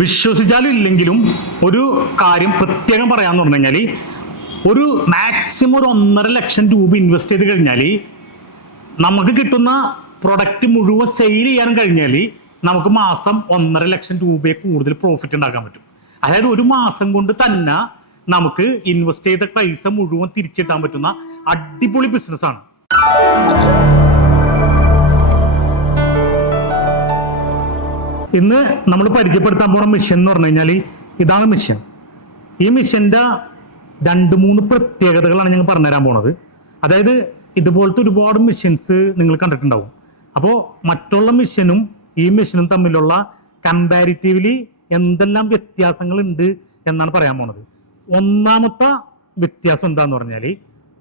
വിശ്വസിച്ചാലും ഇല്ലെങ്കിലും ഒരു കാര്യം പ്രത്യേകം പറയാന്ന് പറഞ്ഞു കഴിഞ്ഞാൽ ഒരു മാക്സിമം ഒരു ഒന്നര ലക്ഷം രൂപ ഇൻവെസ്റ്റ് ചെയ്ത് കഴിഞ്ഞാൽ നമുക്ക് കിട്ടുന്ന പ്രൊഡക്റ്റ് മുഴുവൻ സെയിൽ ചെയ്യാൻ കഴിഞ്ഞാൽ നമുക്ക് മാസം ഒന്നര ലക്ഷം രൂപയെ കൂടുതൽ പ്രോഫിറ്റ് ഉണ്ടാക്കാൻ പറ്റും. അതായത് ഒരു മാസം കൊണ്ട് തന്നെ നമുക്ക് ഇൻവെസ്റ്റ് ചെയ്ത പൈസ മുഴുവൻ തിരിച്ചിട്ടാൻ പറ്റുന്ന അടിപൊളി ബിസിനസ്സാണ് ഇന്ന് നമ്മൾ പരിചയപ്പെടുത്താൻ പോണ മിഷൻ എന്ന് പറഞ്ഞു കഴിഞ്ഞാൽ ഇതാണ് മിഷൻ ഈ മിഷന്റെ രണ്ട് മൂന്ന് പ്രത്യേകതകളാണ് ഞങ്ങൾ പറഞ്ഞുതരാൻ പോണത്. അതായത് ഇതുപോലത്തെ ഒരുപാട് മിഷൻസ് നിങ്ങൾ കണ്ടിട്ടുണ്ടാവും. അപ്പോൾ മറ്റുള്ള മിഷനും ഈ മിഷനും തമ്മിലുള്ള കമ്പാരിറ്റീവ്ലി എന്തെല്ലാം വ്യത്യാസങ്ങൾ ഉണ്ട് എന്നാണ് പറയാൻ പോണത്. ഒന്നാമത്തെ വ്യത്യാസം എന്താന്ന് പറഞ്ഞാൽ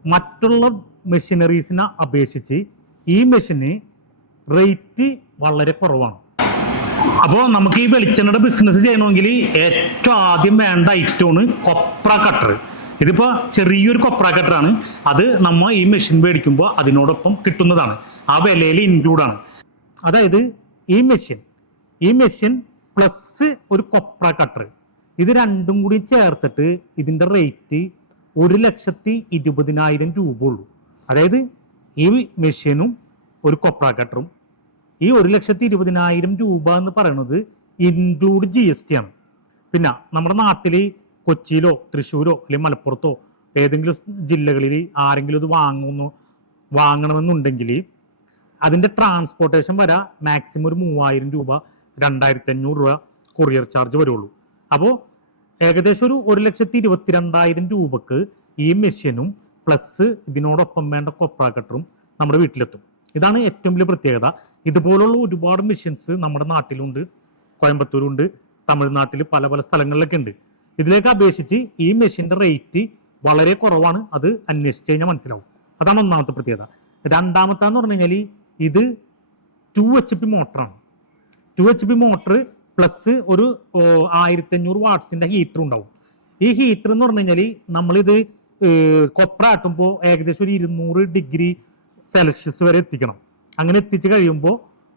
മറ്റുള്ള മെഷീനറീസിനെ അപേക്ഷിച്ച് ഈ മെഷീന് റേറ്റ് വളരെ കുറവാണ്. അപ്പോൾ നമുക്ക് ഈ വെളിച്ചെണ്ണയുടെ ബിസിനസ് ചെയ്യണമെങ്കിൽ ഏറ്റവും ആദ്യം വേണ്ട ഐറ്റമാണ് കൊപ്ര കട്ടർ ഇതിപ്പോൾ ചെറിയൊരു കൊപ്ര കട്ടറാണ് അത് നമ്മൾ ഈ മെഷീൻ മേടിക്കുമ്പോൾ അതിനോടൊപ്പം കിട്ടുന്നതാണ്. ആ വിലയിൽ ഇൻക്ലൂഡാണ് അതായത് ഈ മെഷീൻ ഈ മെഷീൻ പ്ലസ് ഒരു കൊപ്ര കട്ടർ ഇത് രണ്ടും കൂടി ചേർത്തിട്ട് ഇതിന്റെ റേറ്റ് ഒരു ലക്ഷത്തി ഇരുപതിനായിരം രൂപ ഉള്ളൂ. അതായത് ഈ മെഷീനും ഒരു കൊപ്ര കട്ടറും ഈ ഒരു ലക്ഷത്തി ഇരുപതിനായിരം രൂപ എന്ന് പറയുന്നത് ഇൻക്ലൂഡ് ജി എസ് ടി ആണ്. പിന്നെ നമ്മുടെ നാട്ടിൽ കൊച്ചിയിലോ തൃശ്ശൂരോ അല്ലെങ്കിൽ മലപ്പുറത്തോ ഏതെങ്കിലും ജില്ലകളിൽ ആരെങ്കിലും ഇത് വാങ്ങുന്നു വാങ്ങണമെന്നുണ്ടെങ്കിൽ അതിന്റെ ട്രാൻസ്പോർട്ടേഷൻ വരെ മാക്സിമം ഒരു മൂവായിരം രൂപ രണ്ടായിരത്തി അഞ്ഞൂറ് രൂപ കൊറിയർ ചാർജ് വരുള്ളൂ. അപ്പോൾ ഏകദേശം ഒരു ഒരു ലക്ഷത്തി ഇരുപത്തിരണ്ടായിരം രൂപക്ക് ഈ മെഷീനും പ്ലസ് ഇതിനോടൊപ്പം വേണ്ട കൊപ്ര നമ്മുടെ വീട്ടിലെത്തും. ഇതാണ് ഏറ്റവും വലിയ പ്രത്യേകത. ഇതുപോലുള്ള ഒരുപാട് മിഷൻസ് നമ്മുടെ നാട്ടിലുണ്ട്. കോയമ്പത്തൂരുണ്ട് തമിഴ്നാട്ടിൽ പല പല സ്ഥലങ്ങളിലൊക്കെ ഉണ്ട്. ഇതിലേക്ക് അപേക്ഷിച്ച് ഈ മെഷീന്റെ റേറ്റ് വളരെ കുറവാണ്. അത് അന്വേഷിച്ച് കഴിഞ്ഞാൽ മനസ്സിലാവും. അതാണ് ഒന്നാമത്തെ പ്രത്യേകത. രണ്ടാമത്തെ എന്ന് പറഞ്ഞു കഴിഞ്ഞാൽ ഇത് two H P മോട്ടറാണ് two H P motor plus ഒരു ആയിരത്തി അഞ്ഞൂറ് വാട്ട്സിന്റെ ഹീറ്റർ ഉണ്ടാവും. ഈ ഹീറ്റർ എന്ന് പറഞ്ഞു കഴിഞ്ഞാൽ നമ്മളിത് കൊപ്ര ആട്ടുമ്പോൾ ഏകദേശം ഒരു ഇരുന്നൂറ് ഡിഗ്രി സെൽഷ്യസ് വരെ എത്തിക്കണം. അങ്ങനെ എത്തിച്ചു കഴിയുമ്പോൾ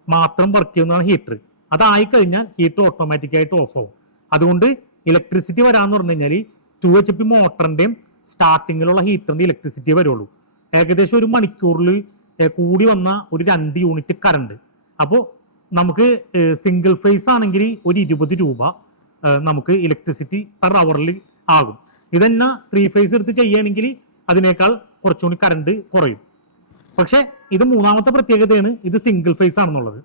മാത്രം വർക്ക് ചെയ്യുന്നതാണ് ഹീറ്റർ അതായി കഴിഞ്ഞാൽ ഹീറ്റർ ഓട്ടോമാറ്റിക് ആയിട്ട് ഓഫ് ആവും. അതുകൊണ്ട് ഇലക്ട്രിസിറ്റി വരാന്ന് പറഞ്ഞു കഴിഞ്ഞാൽ ടു എച്ച് പി മോട്ടറിന്റെയും സ്റ്റാർട്ടിങ്ങിലുള്ള ഹീറ്ററിന്റെ ഇലക്ട്രിസിറ്റി വരുള്ളൂ. ഏകദേശം ഒരു മണിക്കൂറിൽ കൂടി വന്ന ഒരു രണ്ട് യൂണിറ്റ് കറണ്ട് അപ്പോൾ നമുക്ക് സിംഗിൾ ഫേസ് ആണെങ്കിൽ ഒരു ഇരുപത് രൂപ നമുക്ക് ഇലക്ട്രിസിറ്റി പെർ അവറിൽ ആകും. ഇതന്നെ ത്രീ ഫേസ് എടുത്ത് ചെയ്യുകയാണെങ്കിൽ അതിനേക്കാൾ കുറച്ചുകൂടി കറണ്ട് കുറയും. പക്ഷെ ഇത് മൂന്നാമത്തെ പ്രത്യേകതയാണ്. ഇത് സിംഗിൾ ഫേസ് ആണെന്നുള്ളത്.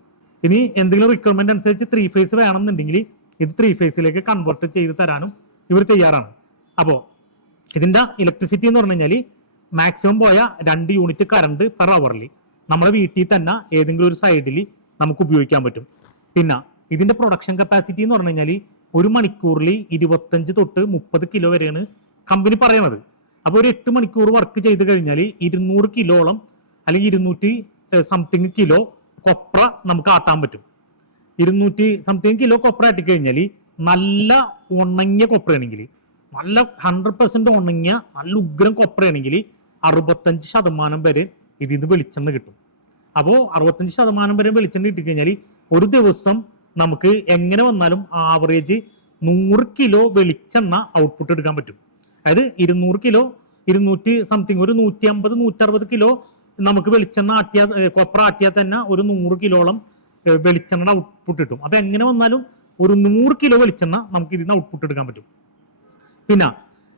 ഇനി എന്തെങ്കിലും റിക്വയർമെന്റ് അനുസരിച്ച് ത്രീ ഫേസ് വേണമെന്നുണ്ടെങ്കിൽ ഇത് ത്രീ ഫേസിലേക്ക് കൺവേർട്ട് ചെയ്ത് തരാനും ഇവർ തയ്യാറാണ്. അപ്പോൾ ഇതിന്റെ ഇലക്ട്രിസിറ്റി എന്ന് പറഞ്ഞു കഴിഞ്ഞാൽ മാക്സിമം പോയ രണ്ട് യൂണിറ്റ് കറണ്ട് പെർ അവറിൽ നമ്മുടെ വീട്ടിൽ തന്നെ ഏതെങ്കിലും ഒരു സൈഡിൽ നമുക്ക് ഉപയോഗിക്കാൻ പറ്റും. പിന്നെ ഇതിന്റെ പ്രൊഡക്ഷൻ കപ്പാസിറ്റി എന്ന് പറഞ്ഞു കഴിഞ്ഞാൽ ഒരു മണിക്കൂറിൽ ഇരുപത്തഞ്ച് തൊട്ട് മുപ്പത് കിലോ വരെയാണ് കമ്പനി പറയുന്നത് അപ്പോൾ ഒരു എട്ട് മണിക്കൂർ വർക്ക് ചെയ്ത് കഴിഞ്ഞാൽ ഇരുന്നൂറ് കിലോളം അല്ലെങ്കിൽ ഇരുന്നൂറ്റി സംതിങ് കിലോ കൊപ്ര നമുക്ക് ആട്ടാൻ പറ്റും. ഇരുന്നൂറ്റി സംതിങ് കിലോ കൊപ്ര ആട്ടി കഴിഞ്ഞാൽ നല്ല ഉണങ്ങിയ കൊപ്രയാണെങ്കിൽ നല്ല ഹൺഡ്രഡ് പെർസെന്റ് ഉണങ്ങിയ നല്ല ഉഗ്രം കൊപ്രയാണെങ്കിൽ അറുപത്തഞ്ച് ശതമാനം വരെ ഇതിൽ നിന്ന് വെളിച്ചെണ്ണ കിട്ടും. അപ്പോൾ അറുപത്തഞ്ച് ശതമാനം വരെ വെളിച്ചെണ്ണ കിട്ടിക്കഴിഞ്ഞാൽ ഒരു ദിവസം നമുക്ക് എങ്ങനെ വന്നാലും ആവറേജ് നൂറ് കിലോ വെളിച്ചെണ്ണ ഔട്ട്പുട്ട് എടുക്കാൻ പറ്റും. അതായത് ഇരുന്നൂറ് കിലോ ഇരുന്നൂറ്റി സംതിങ് ഒരു നൂറ്റി അമ്പത് നൂറ്ററുപത് കിലോ നമുക്ക് വെളിച്ചെണ്ണ ആട്ടിയാൽ കൊപ്ര ആട്ടിയാൽ തന്നെ ഒരു നൂറ് കിലോളം വെളിച്ചെണ്ണയുടെ ഔട്ട്പുട്ട് കിട്ടും. അപ്പൊ എങ്ങനെ വന്നാലും ഒരു നൂറ് കിലോ വെളിച്ചെണ്ണ നമുക്ക് ഇതിന് ഔട്ട്പുട്ട് എടുക്കാൻ പറ്റും. പിന്നെ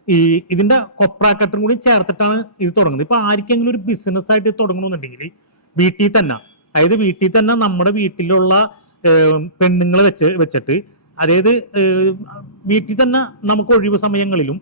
ഈ ഇതിന്റെ കൊപ്ര കട്ടറും കൂടി ചേർത്തിട്ടാണ് ഇത് തുടങ്ങുന്നത്. ഇപ്പൊ ആർക്കെങ്കിലും ഒരു ബിസിനസ് ആയിട്ട് തുടങ്ങണമെന്നുണ്ടെങ്കിൽ വീട്ടിൽ തന്നെ അതായത് വീട്ടിൽ തന്നെ നമ്മുടെ വീട്ടിലുള്ള പെണ്ണുങ്ങൾ വെച്ച് വെച്ചിട്ട് അതായത് വീട്ടിൽ തന്നെ നമുക്ക് ഒഴിവ് സമയങ്ങളിലും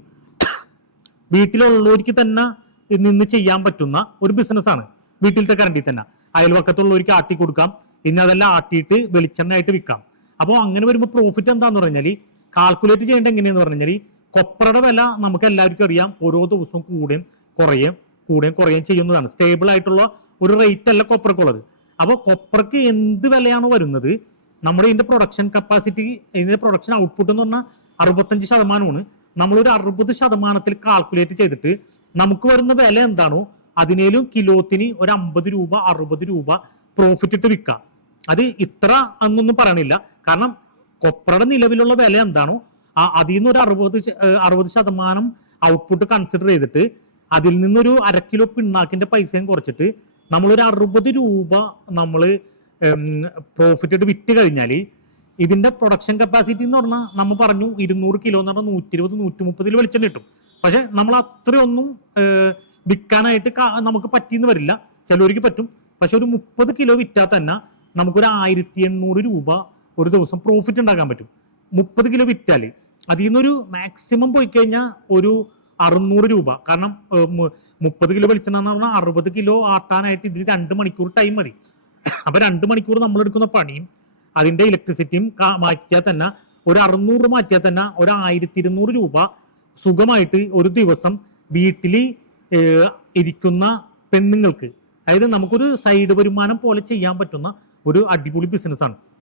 വീട്ടിലുള്ളവർക്ക് തന്നെ നിന്ന് ചെയ്യാൻ പറ്റുന്ന ഒരു ബിസിനസ്സാണ് വീട്ടിലത്തെ കറണ്ടിൽ തന്നെ. അയൽവക്കത്തുള്ളവർക്ക് ആട്ടി കൊടുക്കാം. ഇനി അതെല്ലാം ആട്ടിയിട്ട് വെളിച്ചെണ്ണയായിട്ട് വിൽക്കാം. അപ്പോൾ അങ്ങനെ വരുമ്പോൾ പ്രോഫിറ്റ് എന്താന്ന് പറഞ്ഞാൽ കാൽക്കുലേറ്റ് ചെയ്യേണ്ട എങ്ങനെയെന്ന് കഴിഞ്ഞാൽ കൊപ്രയുടെ വില നമുക്ക് എല്ലാവർക്കും അറിയാം. ഓരോ ദിവസവും കൂടുകയും കുറയും കൂടുകയും കുറയും ചെയ്യുന്നതാണ്. സ്റ്റേബിൾ ആയിട്ടുള്ള ഒരു റേറ്റ് അല്ല കൊപ്രക്കുള്ളത് അപ്പോൾ കൊപ്രക്ക് എന്ത് വിലയാണ് വരുന്നത്? നമ്മുടെ ഇതിന്റെ പ്രൊഡക്ഷൻ കപ്പാസിറ്റി ഇതിന്റെ പ്രൊഡക്ഷൻ ഔട്ട്പുട്ട് എന്ന് പറഞ്ഞാൽ അറുപത്തഞ്ച് ശതമാനമാണ്. നമ്മളൊരു അറുപത് ശതമാനത്തിൽ കാൽക്കുലേറ്റ് ചെയ്തിട്ട് നമുക്ക് വരുന്ന വില എന്താണോ അതിനേലും കിലോത്തിന് ഒരു അമ്പത് രൂപ അറുപത് രൂപ പ്രോഫിറ്റ് ഇട്ട് വിൽക്കുക അത് ഇത്ര എന്നൊന്നും പറയണില്ല. കാരണം കൊപ്രയുടെ നിലവിലുള്ള വില എന്താണോ ആ അതിൽ നിന്ന് ഒരു അറുപത് അറുപത് ശതമാനം ഔട്ട്പുട്ട് കൺസിഡർ ചെയ്തിട്ട് അതിൽ നിന്നൊരു അര കിലോ പിണ്ണാക്കിന്റെ പൈസയും കുറച്ചിട്ട് നമ്മളൊരു അറുപത് രൂപ നമ്മൾ പ്രോഫിറ്റ് ഇട്ട് വിറ്റ് കഴിഞ്ഞാൽ ഇതിന്റെ പ്രൊഡക്ഷൻ കപ്പാസിറ്റി എന്ന് പറഞ്ഞാൽ നമ്മൾ പറഞ്ഞു ഇരുന്നൂറ് കിലോ എന്ന് പറഞ്ഞാൽ നൂറ്റി ഇരുപത് നൂറ്റി മുപ്പതിൽ വെളിച്ചെണ്ണ കിട്ടും. പക്ഷെ നമ്മൾ അത്രയൊന്നും വിൽക്കാനായിട്ട് നമുക്ക് പറ്റിയെന്ന് വരില്ല. ചിലവർക്ക് പറ്റും. പക്ഷെ ഒരു മുപ്പത് കിലോ വിറ്റാൽ തന്നെ നമുക്കൊരു ആയിരത്തി എണ്ണൂറ് രൂപ ഒരു ദിവസം പ്രോഫിറ്റ് ഉണ്ടാക്കാൻ പറ്റും. മുപ്പത് കിലോ വിറ്റാൽ അതിൽ നിന്നൊരു മാക്സിമം പോയി കഴിഞ്ഞാൽ ഒരു അറുന്നൂറ് രൂപ. കാരണം മുപ്പത് കിലോ വെളിച്ചെണ്ണ എന്ന് പറഞ്ഞാൽ അറുപത് കിലോ ആട്ടാനായിട്ട് ഇതിന് രണ്ട് മണിക്കൂർ ടൈം മതി. അപ്പൊ രണ്ട് മണിക്കൂർ നമ്മൾ എടുക്കുന്ന പണിയും അതിന്റെ ഇലക്ട്രിസിറ്റിയും മാറ്റിയാൽ തന്നെ ഒരു അറുന്നൂറ് മാറ്റിയാൽ തന്നെ ഒരു ആയിരത്തി ഇരുന്നൂറ് രൂപ സുഖമായിട്ട് ഒരു ദിവസം വീട്ടിൽ ഇരിക്കുന്ന പെണ്ണുങ്ങൾക്ക്. അതായത് നമുക്കൊരു സൈഡ് വരുമാനം പോലെ ചെയ്യാൻ പറ്റുന്ന ഒരു അടിപൊളി ബിസിനസ്സാണ്